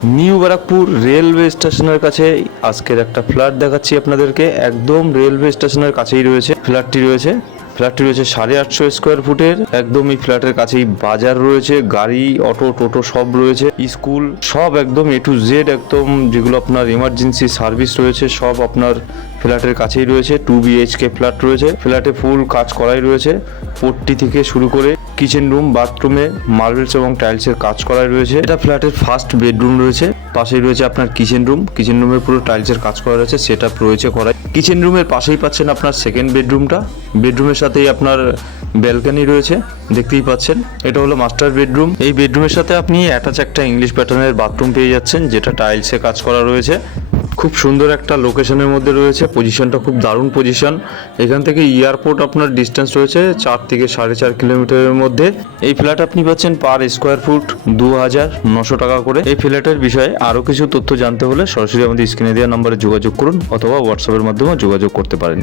New Barrackpore railway স্টেশনের কাছে আজকের একটা ফ্ল্যাট দেখাচ্ছি আপনাদেরকে। একদম রেলওয়ে স্টেশনের কাছেই রয়েছে ফ্ল্যাটটি রয়েছে। ফ্ল্যাটটি রয়েছে সাড়ে আটশো স্কোয়ার ফুটের। একদম এই ফ্ল্যাটের কাছেই বাজার রয়েছে, গাড়ি, অটো, টোটো সব রয়েছে, স্কুল সব একদম এ টু জেড একদম যেগুলো আপনার ইমার্জেন্সি সার্ভিস রয়েছে, সব আপনার ফ্ল্যাটের কাছেই রয়েছে। টু বিএইচকে ফ্ল্যাট রয়েছে। ফ্ল্যাটে ফুল কাজ করাই রয়েছে। পোর্টটি থেকে শুরু করে কিচেন রুম বাথরুমে মার্বেলস এবং টাইলসের কাজ করা রয়েছে। এটা ফ্ল্যাটের ফার্স্ট বেডরুম রয়েছে। পাশেই রয়েছে আপনার কিচেন রুম কিচেন রুমের পুরো টাইলসের কাজ করা রয়েছে সেট আপ রয়েছে করাই। কিচেন রুমের পাশেই পাচ্ছেন আপনার সেকেন্ড বেডরুমটা বেডরুমের সাথেই আপনার ব্যালকনি রয়েছে, দেখতেই পাচ্ছেন। এটা হলো মাস্টার বেডরুম এই বেডরুমের সাথে আপনি অ্যাটাচ একটা ইংলিশ প্যাটার্নের বাথরুম পেয়ে যাচ্ছেন, যেটা টাইলসে কাজ করা রয়েছে। খুব সুন্দর একটা লোকেশনের মধ্যে রয়েছে। পজিশনটা খুব দারুণ পজিশন এখান থেকে এয়ারপোর্ট আপনার ডিস্টেন্স রয়েছে চার থেকে সাড়ে চার কিলোমিটারের মধ্যে। এই ফ্ল্যাট আপনি পাচ্ছেন পার স্কোয়ার ফুট দু হাজার নশো টাকা করে। এই ফ্ল্যাটের বিষয়ে আরও কিছু তথ্য জানতে হলে সরাসরি আমাদের স্ক্রিনে দেওয়া নম্বরে যোগাযোগ করুন অথবা হোয়াটসঅ্যাপের মাধ্যমে যোগাযোগ করতে পারেন।